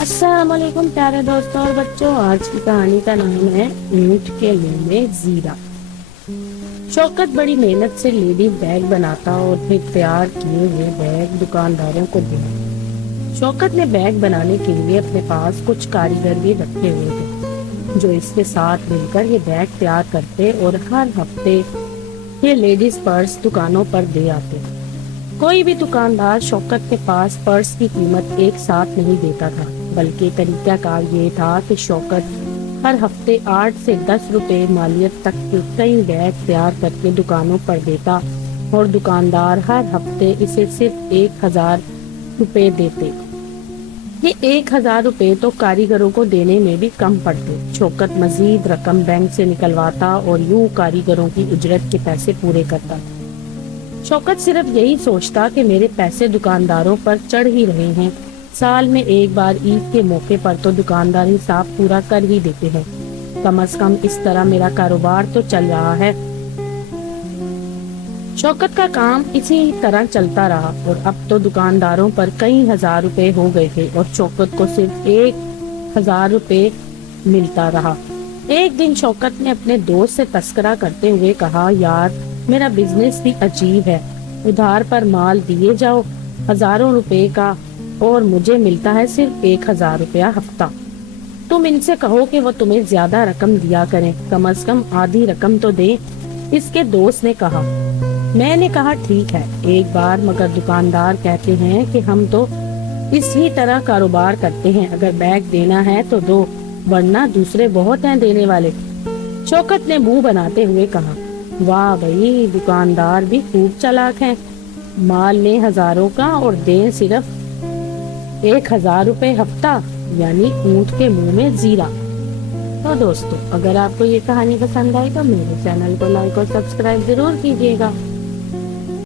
السلام علیکم پیارے دوستوں اور بچوں، آج کی کہانی کا نام ہے اونٹ کے منہ میں زیرہ۔ شوکت بڑی محنت سے لیڈیز بیگ بناتا اور پھر تیار کیے ہوئے بیگ دکانداروں کو دیا۔ شوکت نے بیگ بنانے کے لیے اپنے پاس کچھ کاریگر بھی رکھے ہوئے تھے جو اس کے ساتھ مل کر یہ بیگ تیار کرتے اور ہر ہفتے یہ لیڈیز پرس دکانوں پر دے آتے۔ کوئی بھی دکاندار شوکت کے پاس پرس کی قیمت ایک ساتھ نہیں دیتا تھا، بلکہ طریقہ کار یہ تھا کہ شوکت ہر ہفتے 8 سے 10 روپے مالیت تک کے کئی بیگ تیار کر کے دکانوں پر دیتا اور دکاندار ہر ہفتے اسے صرف 1000 روپے دیتے۔ یہ 1000 روپے تو کاریگروں کو دینے میں بھی کم پڑتے۔ شوکت مزید رقم بینک سے نکلواتا اور یوں کاریگروں کی اجرت کے پیسے پورے کرتا۔ شوکت صرف یہی سوچتا کہ میرے پیسے دکانداروں پر چڑھ ہی رہے ہیں، سال میں ایک بار عید کے موقع پر تو دکاندار حساب پورا کر ہی دیتے ہیں، کم از کم اس طرح میرا کاروبار تو چل رہا ہے۔ شوکت کا کام اسی طرح چلتا رہا اور اب تو دکانداروں پر کئی ہزار روپے ہو گئے تھے اور شوکت کو صرف 1000 روپے ملتا رہا۔ ایک دن شوکت نے اپنے دوست سے تذکرہ کرتے ہوئے کہا، یار میرا بزنس بھی عجیب ہے، ادھار پر مال دیے جاؤ ہزاروں روپے کا اور مجھے ملتا ہے صرف 1000 روپیہ ہفتہ۔ تم ان سے کہو کہ وہ تمہیں زیادہ رقم دیا کریں، کم از کم آدھی رقم تو دیں۔ اس کے دوست نے کہا۔ میں نے کہا ٹھیک ہے ایک بار، مگر دکاندار کہتے ہیں کہ ہم تو اسی طرح کاروبار کرتے ہیں، اگر بیگ دینا ہے تو دو ورنہ دوسرے بہت ہیں دینے والے۔ شوکت نے منہ بناتے ہوئے کہا، واہ بھائی دکاندار بھی خوب چالاک ہیں، مال لیں ہزاروں کا اور دیں صرف 1000 روپے ہفتہ، یعنی اونٹ کے منہ میں زیرہ۔ تو دوستو اگر آپ کو یہ کہانی پسند آئی تو میرے چینل کو لائک اور سبسکرائب ضرور کیجیے گا۔